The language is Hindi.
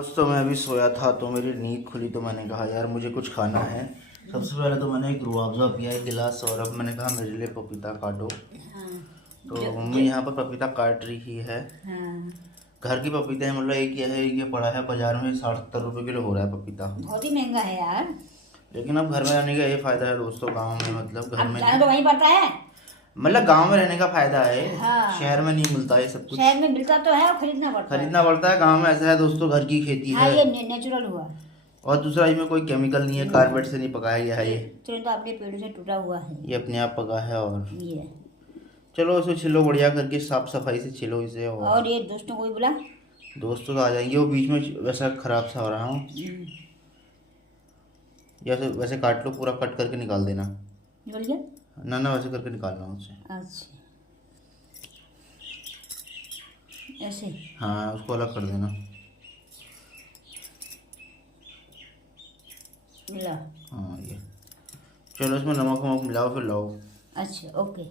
दोस्तों मैं अभी सोया था तो मेरी नींद खुली तो मैंने कहा यार मुझे कुछ खाना है। सबसे पहले तो मैंने एक रूह अफ़ज़ा पिया एक गिलास और अब मैंने कहा मेरे लिए पपीता काटो। हाँ। तो मम्मी यहाँ पर पपीता काट रही है। हाँ। घर की पपीते हैं मतलब एक ये है ये पड़ा है बाजार में 60-70 रुपये किलो हो रहा है पपीता। बहुत ही महंगा है यार। लेकिन अब घर में रहने का ये फ़ायदा है दोस्तों गाँव में मतलब घर अब में जाना तो वहीं पड़ता है। मतलब गाँव में रहने का फ़ायदा है। हाँ। शहर में नहीं मिलता ये सब कुछ। शहर में मिलता तो है और खरीदना पड़ता है। खरीदना पड़ता है। गाँव में ऐसा है दोस्तों घर की खेती हाँ है। ये नेचुरल हुआ। और दूसरा इसमें कोई केमिकल नहीं है कारपेट से नहीं पकाया गया है ये। तुरंत अपने पेड़ों से टूटा हुआ है ये अपने आप पका है और ये। चलो इसे छिलो बढ़िया करके साफ सफाई से छिलो इसे। और ये दोस्तों को भी बुला। दोस्तों तो आ जाएंगे वो बीच में वैसा खराब सा हो रहा हूँ। या फिर वैसे काट लो पूरा कट करके निकाल देना। निकल गया। ना ना वैसे करके निकालना उससे। अच्छा ऐसे। हाँ उसको अलग कर देना। मिला। हाँ ये चलो इसमें नमक वमक मिलाओ फिर लाओ। अच्छा ओके।